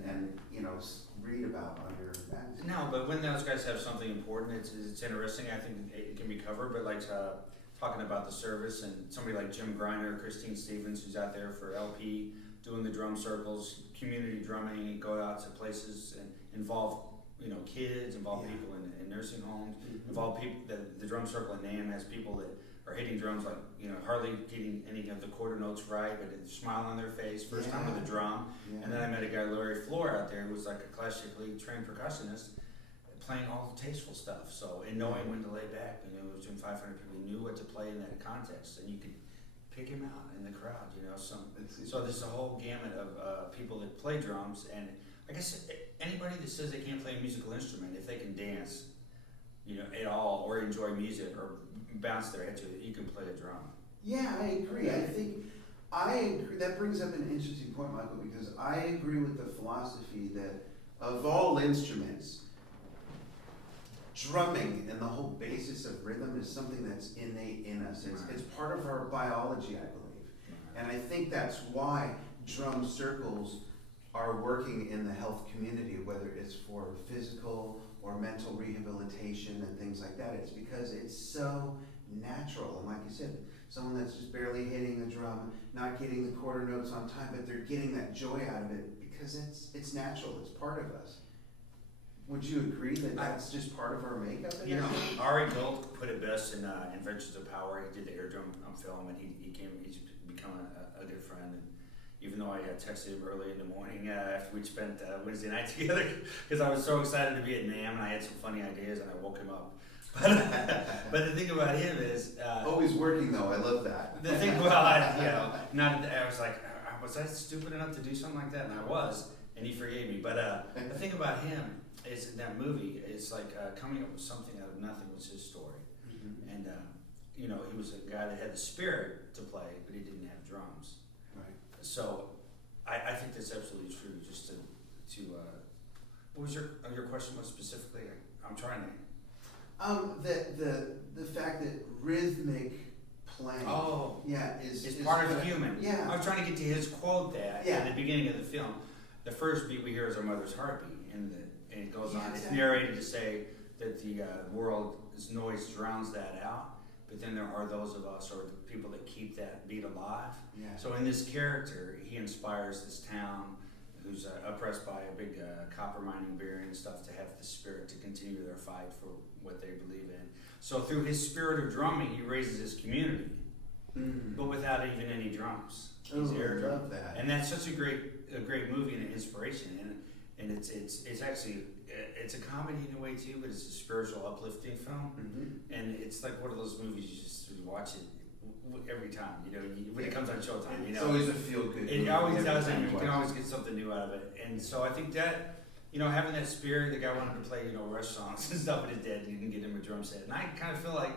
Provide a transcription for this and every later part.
and read about on your magazine. No, but when those guys have something important, it's interesting. I think it can be covered, but like talking about the service and somebody like Jim Griner, Christine Stevens, who's out there for LP, doing the drum circles, community drumming, go out to places and involve kids, involve people in nursing homes, involve people. The drum circle in NAMM has people that are hitting drums like hardly getting any of the quarter notes right, but a smile on their face, first time with a drum. And then I met a guy, Larry Floor, out there who was like a classically trained percussionist, playing all the tasteful stuff. So, and knowing when to lay back, it was between 500 people who knew what to play in that context, and you could pick him out in the crowd. So there's a whole gamut of people that play drums, and I guess anybody that says they can't play a musical instrument, if they can dance, at all, or enjoy music, or bounce their head to it, you can play a drum. Yeah, I agree. I agree. That brings up an interesting point, Michael, because I agree with the philosophy that of all instruments, drumming and the whole basis of rhythm is something that's innate in us. It's part of our biology, I believe. And I think that's why drum circles are working in the health community, whether it's for physical or mental rehabilitation and things like that. It's because it's so natural. And like you said, someone that's just barely hitting the drum, not getting the quarter notes on time, but they're getting that joy out of it because it's natural. It's part of us. Would you agree that that's just part of our makeup? Ari Gold put it best in Inventions of Power. He did the air drum film, and he's become a good friend. And even though I texted him early in the morning after we'd spent Wednesday night together, because I was so excited to be at NAMM, and I had some funny ideas, and I woke him up. But the thing about him is always working though. I love that. The thing about I was like, was I stupid enough to do something like that? And I was, and he forgave me. But the thing about him is in that movie, it's like coming up with something out of nothing was his story. And he was a guy that had the spirit to play, but he didn't have drums. Right. So I think that's absolutely true. Just to what was your question was specifically? I'm trying to. The fact that rhythmic playing, is part of human. Yeah, I was trying to get to his quote that at the beginning of the film. The first beat we hear is our mother's heartbeat, and it goes on. It's narrated to say that the world's noise drowns that out, but then there are those of us, or the people that keep that beat alive. Yeah. So in this character, he inspires this town who's oppressed by a big copper mining baron and stuff to have the spirit to continue their fight for what they believe in. So through his spirit of drumming, he raises his community, but without even any drums. He's air drum. Love that. And that's such a great movie and an inspiration. And it's actually it's a comedy in a way too, but it's a spiritual, uplifting film. And it's like one of those movies you watch it every time, when it comes on Showtime. It's always a feel-good movie. It always does, and you can always get something new out of it. And so I think that, having that spirit, the guy wanted to play, Rush songs and stuff, but his dad didn't get him a drum set. And I kind of feel like,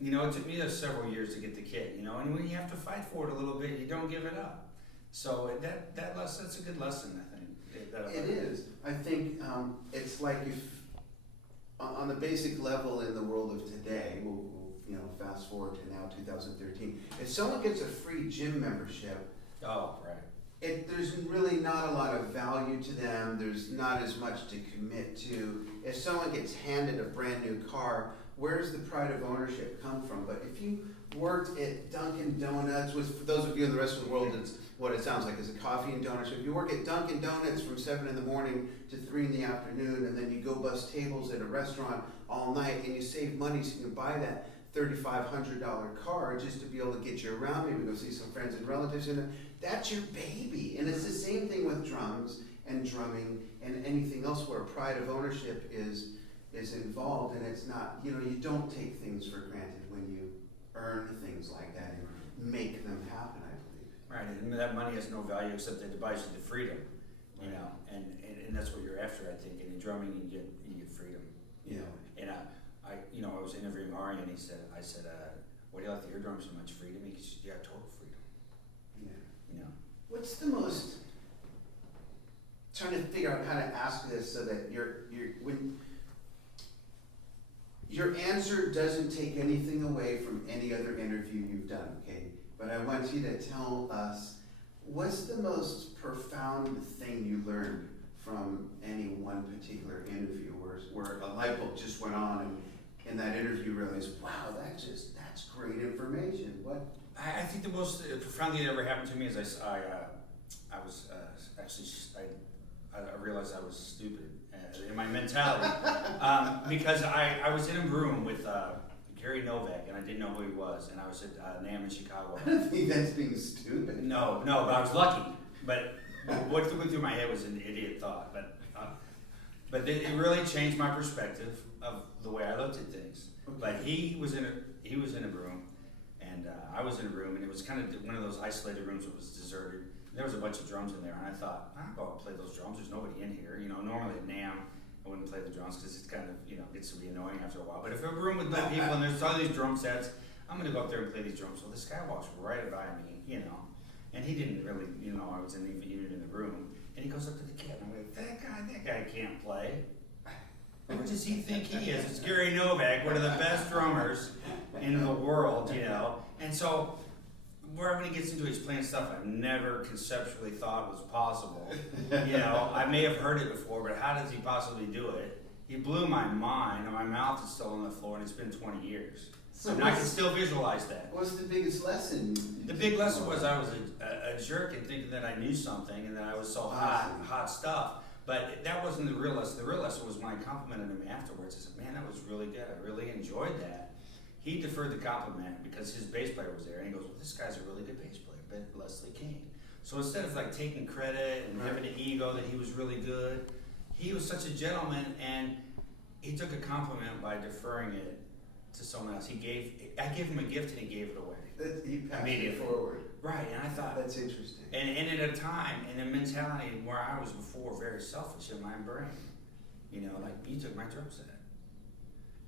it took me several years to get the kit, and when you have to fight for it a little bit, you don't give it up. So that's a good lesson, I think. It is. I think it's like if, on the basic level in the world of today, we'll fast forward to now 2013. If someone gets a free gym membership, there's really not a lot of value to them. There's not as much to commit to. If someone gets handed a brand new car, where's the pride of ownership come from? But if you worked at Dunkin' Donuts, which for those of you in the rest of the world, it's what it sounds like is a coffee and donuts. So if you work at Dunkin' Donuts from 7 in the morning to 3 in the afternoon, and then you go bust tables at a restaurant all night, and you save money so you can buy that $3,500 car just to be able to get you around, maybe go see some friends and relatives, and that's your baby. And it's the same thing with drums and drumming and anything else where pride of ownership is involved, and it's not, you don't take things for granted when you earn things like that and make them happen, I believe. Right, and that money has no value except that it buys you the freedom, and that's what you're after, I think. And in drumming, you get freedom. And I was interviewing Ari, and I said, why do you like the eardrum so much? Freedom? He goes, yeah, total freedom. Yeah. What's the most? Trying to figure out how to ask this so that when your answer doesn't take anything away from any other interview you've done, okay? But I want you to tell us, what's the most profound thing you learned one particular interview where a light bulb just went on, and in that interview you realized, wow, that's great information. What? I think the most profound thing that ever happened to me is I realized I was stupid in my mentality because I was in a room with Gary Novak, and I didn't know who he was, and I was at NAMM in Chicago. I don't think that's being stupid. No, but I was lucky. But what went through my head was an idiot thought. But it really changed my perspective of the way I looked at things. Okay. But he was in a room, and I was in a room, and it was kind of one of those isolated rooms that was deserted. There was a bunch of drums in there, and I thought, I'm going to play those drums. There's nobody in here. You know, normally at NAMM, I wouldn't play the drums because it's kind of, gets to be annoying after a while. But if a room with no people and there's all these drum sets, I'm going to go up there and play these drums. So this guy walks right by me, and he didn't really, I was even in the room. And he goes up to the kid, and I'm like, that guy can't play. Who does he think he is? It's Gary Novak, one of the best drummers in the world, And so, wherever he gets into, he's playing stuff I've never conceptually thought was possible. I may have heard it before, but how does he possibly do it? He blew my mind, and my mouth is still on the floor, and it's been 20 years. And I can still visualize that. What's the biggest lesson? The big lesson was I was a jerk and thinking that I knew something and that I was so hot stuff. But that wasn't the real lesson. The real lesson was when I complimented him afterwards. I said, man, that was really good. I really enjoyed that. He deferred the compliment because his bass player was there. And he goes, well, this guy's a really good bass player, Leslie King. So instead of taking credit and having an ego that he was really good, he was such a gentleman, and he took a compliment by deferring it to someone else. I gave him a gift, and he gave it away. He passed it forward. Right, and I thought that's interesting. And at a time, in a mentality where I was before very selfish in my brain, you took my drum set,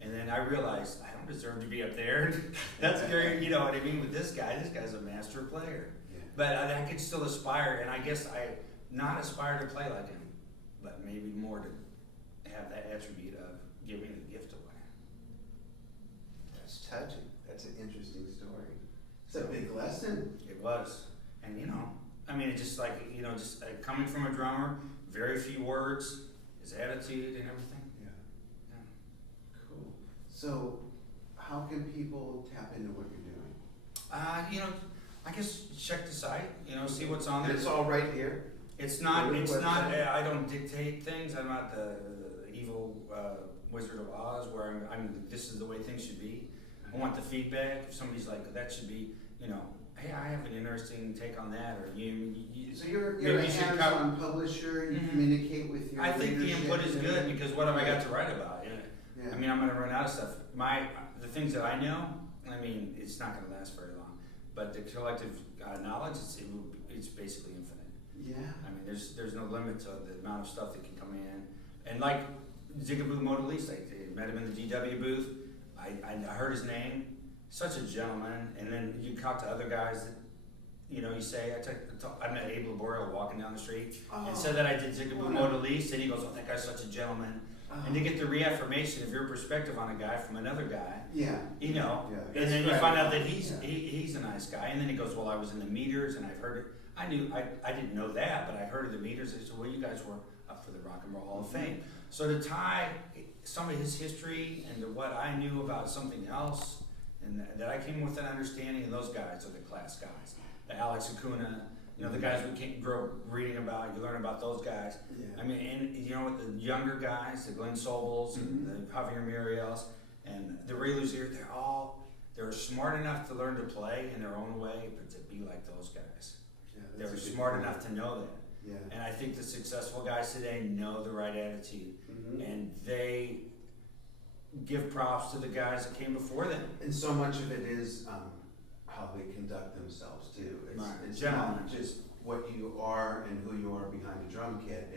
and then I realized I don't deserve to be up there. That's Gary, you know what I mean? With this guy's a master player. Yeah. But I could still aspire, and I guess I not aspire to play like him, but maybe more to have that attribute of giving the gift away. That's touching. That's an interesting story. It's a big lesson. It was. And it just coming from a drummer, very few words, his attitude and everything. Yeah. Cool. So, how can people tap into what you're doing? I guess check the site, see what's on there. It's all right here? It's not, I don't dictate things. I'm not the evil Wizard of Oz where this is the way things should be. I want the feedback. If somebody's like, that should be, hey, I have an interesting take on that, or so you're a hands-on publisher. You communicate with your. I think the input is good because what have I got to write about? Yeah. I'm going to run out of stuff. The things that I know, it's not going to last very long. But the collective knowledge, it's basically infinite. Yeah. There's no limit to the amount of stuff that can come in. And like Zigaboo Modaliste, I met him in the GW booth. I heard his name. Such a gentleman, and then you talk to other guys that, you say, I met Abe Laborio walking down the street and said that I did Zigaboo Modaliste, and he goes, oh, that guy's such a gentleman. And to get the reaffirmation of your perspective on a guy from another guy, and then you find out that he's a nice guy, and then he goes, well, I was in the meters, and I've heard it. I didn't know that, but I heard of the meters, and he said, well, you guys were up for the Rock and Roll Hall of Fame. So to tie some of his history into what I knew about something else, and that I came with an understanding, and those guys are the class guys. The Alex Acuna, the guys we grew up reading about, you learn about those guys. Yeah. And the younger guys, the Glenn Sobels, and the Javier Muriels, and the Ray Luzier, they're smart enough to learn to play in their own way, but to be like those guys. Yeah, they're smart enough to know that. Yeah. And I think the successful guys today know the right attitude, and they give props to the guys that came before them. And so much of it is how they conduct themselves too. It's not just what you are and who you are behind a drum kit.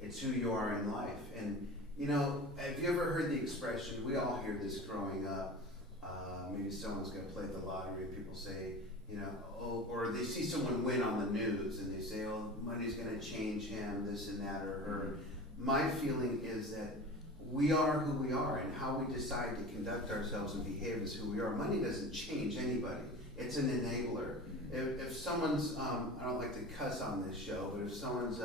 It's who you are in life. And have you ever heard the expression? We all hear this growing up. Maybe someone's going to play the lottery, and people say, or they see someone win on the news, and they say, "Oh, money's going to change him, this and that, or her." My feeling is that we are who we are, and how we decide to conduct ourselves and behave is who we are. Money doesn't change anybody. It's an enabler. If someone's, I don't like to cuss on this show, but if someone's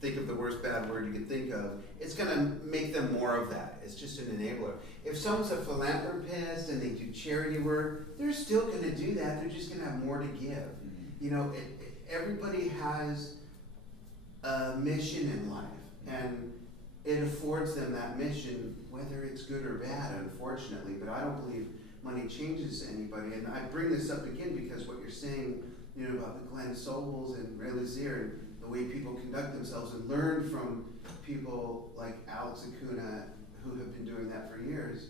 think of the worst bad word you could think of, it's gonna make them more of that. It's just an enabler. If someone's a philanthropist and they do charity work, they're still gonna do that. They're just gonna have more to give. You know, everybody has a mission in life, and it affords them that mission, whether it's good or bad, unfortunately. But I don't believe money changes anybody. And I bring this up again because what you're saying, you know, about the Glenn Sobels and Ray Lazier and the way people conduct themselves and learn from people like Alex Acuna who have been doing that for years.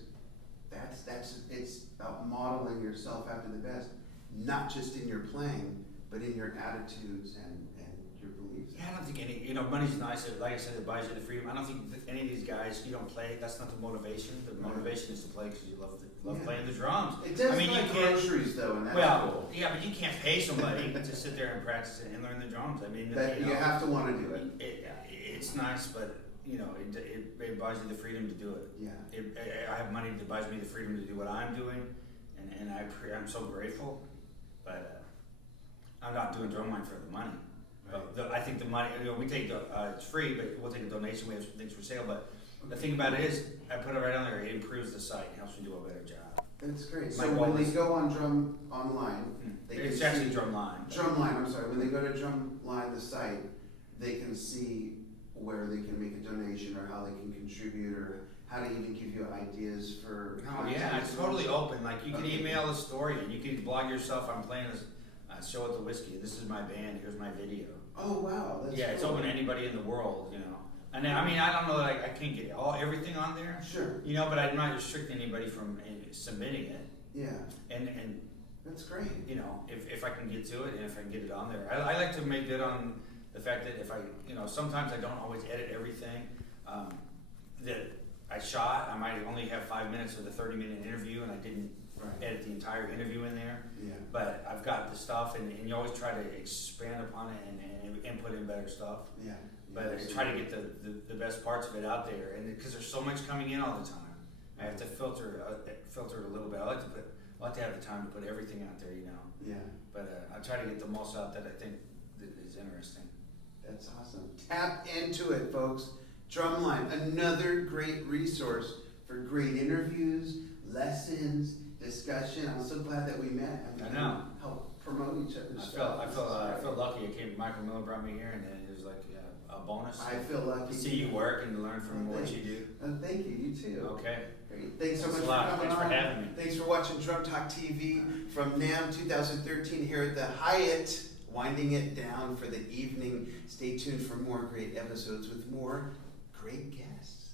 It's about modeling yourself after the best, not just in your playing, but in your attitudes and your beliefs. Yeah, I don't think any, you know, money's nice. Like I said, it buys you the freedom. I don't think that any of these guys, you don't play. That's not the motivation. The motivation is to play because you love playing the drums. It does, I mean, like you can't, groceries though, and that's cool. yeah, but you can't pay somebody to sit there and practice it and learn the drums. I mean, That you have to want to do it. It's nice, but you know, it buys you the freedom to do it. Yeah. I have money that buys me the freedom to do what I'm doing, and I'm so grateful. But I'm not doing DRUMline for the money. Right. I think the money, you know, we take it's free, but we'll take a donation. We have some things for sale. But the thing about it is, I put it right on there. It improves the site. It helps me do a better job. That's great. My So goal when they is- go on DRUMline, they It's can actually see DRUMline. DRUMline. I'm sorry. When they go to DRUMline, the site, they can see where they can make a donation or how they can contribute or how to even give you ideas for. Oh yeah, it's totally open. Like you can Okay. email a story and you can blog yourself. I'm playing this show at the Whiskey. This is my band. Here's my video. Oh wow, that's Yeah, it's cool. open to anybody in the world, you know. And then, I mean, I don't know that I can't get everything on there, Sure. you know, but I'm not restricting anybody from submitting it. Yeah, And that's great. you know, if I can get to it and if I can get it on there, I like to make good on the fact that if I, you know, sometimes I don't always edit everything that I shot. I might only have 5 minutes of the 30-minute interview, and I didn't Right. edit the entire interview in there. Yeah. But I've got the stuff, and you always try to expand upon it and put in better stuff. Yeah. But I try to get the best parts of it out there, and because there's so much coming in all the time, I have to filter it a little bit. I like to have the time to put everything out there, you know. Yeah. But I try to get the most out that I think that is interesting. That's awesome. Tap into it, folks. DRUMline, another great resource for great interviews, lessons, discussion. I'm so glad that we met. I know. Help promote each other's I stuff. feel lucky. Michael Miller brought me here, and it was like a bonus. I feel lucky. To see you work and to learn from what Thanks. you do. Thank you. You too. Okay. Great. Thanks so Thanks much a lot. for coming Thanks for on. having me. Thanks for watching Drum Talk TV from NAMM 2013 here at the Hyatt, winding it down for the evening. Stay tuned for more great episodes with more great guests.